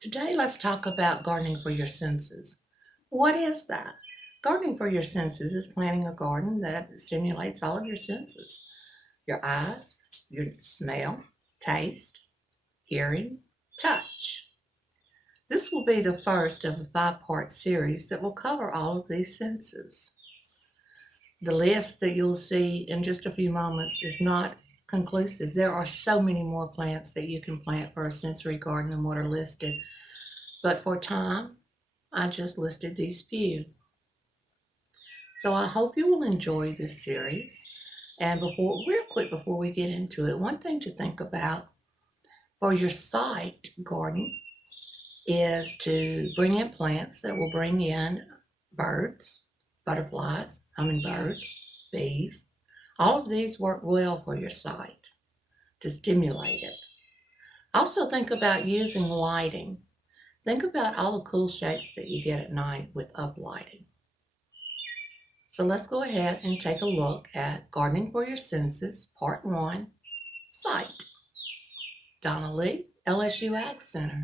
Today, let's talk about gardening for your senses. What is that? Gardening for your senses is planting a garden that stimulates all of your senses: your eyes, your smell, taste, hearing, touch. This will be the first of a 5-part series that will cover all of these senses. The list that you'll see in just a few moments is not conclusive. There are so many more plants that you can plant for a sensory garden than what are listed. But for time, I just listed these few. So I hope you will enjoy this series. And real quick before we get into it, one thing to think about for your site garden is to bring in plants that will bring in birds, butterflies, hummingbirds, bees. All of these work well for your site to stimulate it. Also think about using lighting. Think about all the cool shapes that you get at night with uplighting. So let's go ahead and take a look at Gardening for Your Senses, Part 1, Site. Donna Lee, LSU Ag Center.